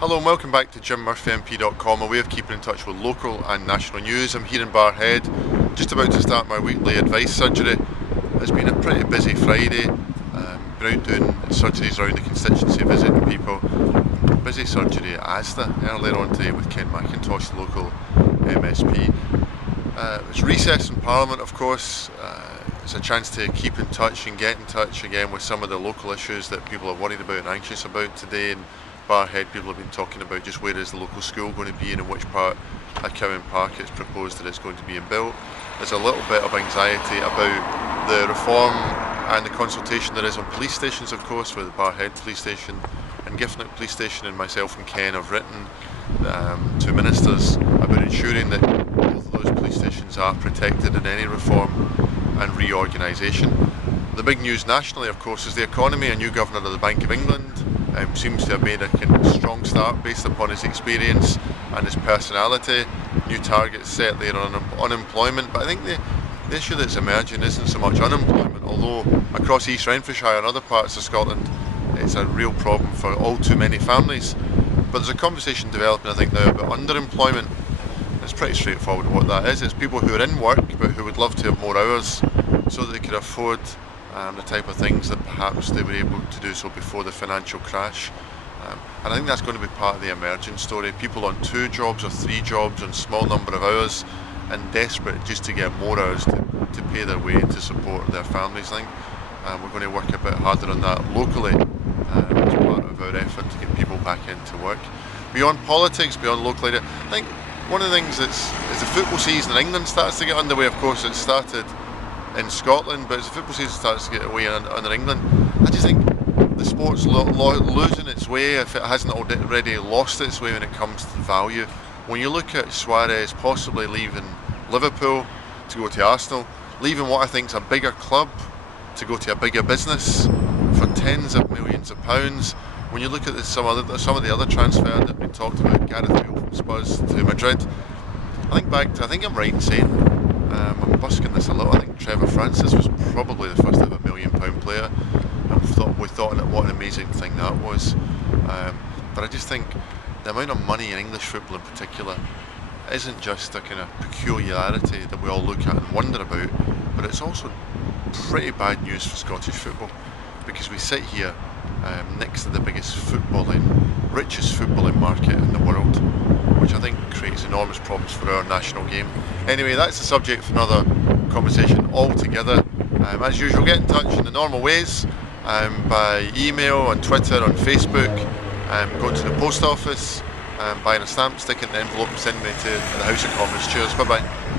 Hello and welcome back to JimMurphyMP.com, a way of keeping in touch with local and national news. I'm here in Barrhead, just about to start my weekly advice surgery. It's been a pretty busy Friday. Been out doing surgeries around the constituency, visiting people. Busy surgery at Asda earlier on today with Ken McIntosh, the local MSP. It's recess in Parliament, of course. It's a chance to keep in touch and get in touch again with some of the local issues that people are worried about and anxious about today. In Barrhead, people have been talking about just where is the local school going to be and in which part of Cowan Park it's proposed that it's going to be built. There's a little bit of anxiety about the reform and the consultation there is on police stations, of course, with the Barrhead police station and Giffnock police station, and myself and Ken have written to ministers about ensuring that both of those police stations are protected in any reform and reorganisation. The big news nationally, of course, is the economy. A new governor of the Bank of England seems to have made a kind of strong start based upon his experience and his personality. New targets set there on unemployment, but I think the issue that's emerging isn't so much unemployment, although across East Renfrewshire and other parts of Scotland it's a real problem for all too many families. But there's a conversation developing, I think, now about underemployment. It's pretty straightforward what that is. It's people who are in work but who would love to have more hours so that they could afford the type of things that perhaps they were able to do so before the financial crash. And I think that's going to be part of the emerging story. People on 2 jobs or 3 jobs on small number of hours and desperate just to get more hours to pay their way to support their families. I think we're going to work a bit harder on that locally as part of our effort to get people back into work. Beyond politics, beyond local area, I think one of the things as the football season in England starts to get underway, of course it started in Scotland, but as the football season starts to get away under England, I just think the sport's losing its way if it hasn't already lost its way when it comes to value. When you look at Suarez possibly leaving Liverpool to go to Arsenal, leaving what I think is a bigger club to go to a bigger business for tens of millions of pounds. When you look at some of the other transfers that have been talked about, Gareth Bale from Spurs to Madrid, I think I'm right in saying, I'm busking this a lot, I think Trevor Francis was probably the first ever £1 million player, and we thought what an amazing thing that was. But I just think the amount of money in English football in particular isn't just a kind of peculiarity that we all look at and wonder about, but it's also pretty bad news for Scottish football, because we sit here next to the biggest richest footballing market in the world, which I think creates enormous problems for our national game. Anyway, that's the subject for another conversation altogether. As usual, get in touch in the normal ways, by email, on Twitter, on Facebook, go to the post office, buying a stamp, stick it in the envelope and send me to the House of Commons. Cheers, bye bye.